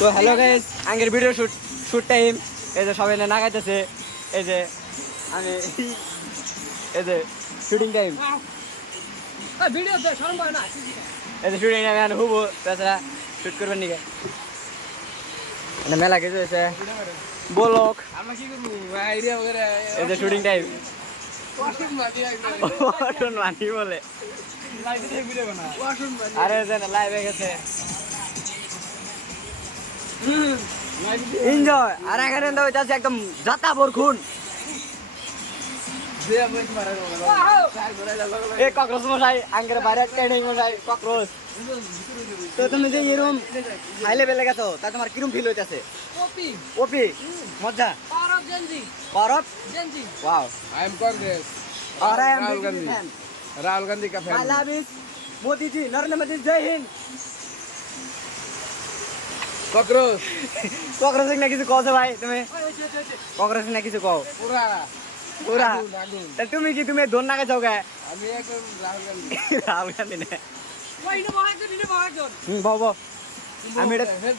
তো hello guys, আঙ্গের video shoot time. এই যে সবাই নাগাইতেছে, এই যে আমি এই যে শুটিং টাইম, ভিডিও দে শরম পায় না। এই যে শুটিং টাইম আমি হুবো তাছাড়া শুট করবেন নিকে মেলা কিছু হয়েছে বলক। আমরা কি করবো আইডিয়া বগেরে এই যে শুটিং টাইম ওয়াশরুম মাটি মানি বলে লাইভ দিয়ে ভিডিও বানা ওয়াশরুম মাটি আরে যে লাইভ হয়ে গেছে লাইভ এনজয়। আর এখানে তো হইতাছে একদম যাতা বরখুন। দিয়ে বই মারা গেল চার ঘোড়া লাগলো এই ককরোচ মশাই আঙ্গের বাইরে ট্রেনিং মশাই ককরোচ। তো তুমি যে এরকম হাই লেভেলে গেছো তা তোমার কিরম ফিল হইতাছে? কপি ওপি মজা পারব জেনজি পারব Gen Z wow. I am Congress और I am Rahul Gandhi fan. Rahul Gandhi का I fan love is Modi ji, Narendra Modi जय हिंद। कॉकरोच ককরোচ না কিছু কও ভাই, তুমি ককরোচ না কিছু কও पूरा পুরা। आगुन তা তুমি কি তুমি দোন নাগে যাও গে? আমি এখন রাহুল গান্ধী রাহুল গান্ধী না। ওই নে বাহাদুর নে বাহাদুর বাবা আমি এটা হেড